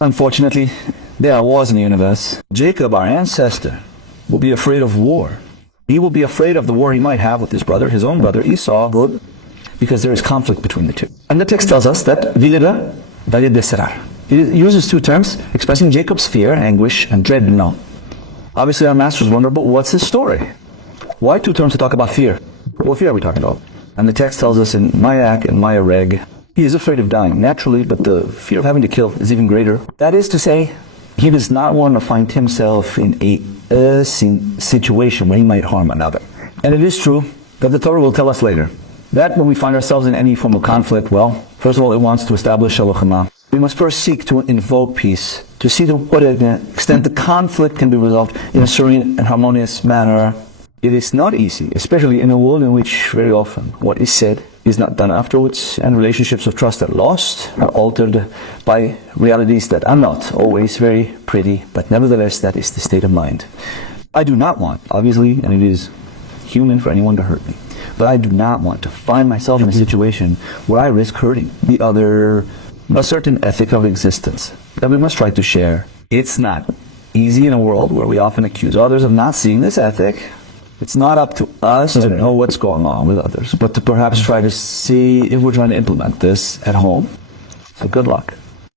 Unfortunately, there are wars in the universe. Jacob, our ancestor, will be afraid of war. He will be afraid of the war he might have with his brother, his own brother, Esau, because there is conflict between the two. And the text tells us that Vayichla'h. It uses two terms expressing Jacob's fear, anguish, and dread. No. Obviously our masters wonder, but what's his story? Why two terms to talk about fear? What fear are we talking about? And the text tells us in Mayak and Mayareg, he is afraid of dying naturally, but the fear of having to kill is even greater. That is to say, he does not want to find himself in a situation where he might harm another. And it is true that the Torah will tell us later that when we find ourselves in any form of conflict, well, first of all, it wants to establish Shalom. We must first seek to invoke peace, to see to what extent the conflict can be resolved in a serene and harmonious manner. It is not easy, especially in a world in which very often what is said is not done afterwards, and relationships of trust are lost, are altered by realities that are not always very pretty, but nevertheless that is the state of mind. I do not want, obviously, and it is human for anyone to hurt me, but I do not want to find myself in a situation where I risk hurting the other. A certain ethic of existence that we must try to share. It's not easy in a world where we often accuse others of not seeing this ethic. It's not up to us to know what's going on with others, but to perhaps try to see if we're trying to implement this at home. So good luck.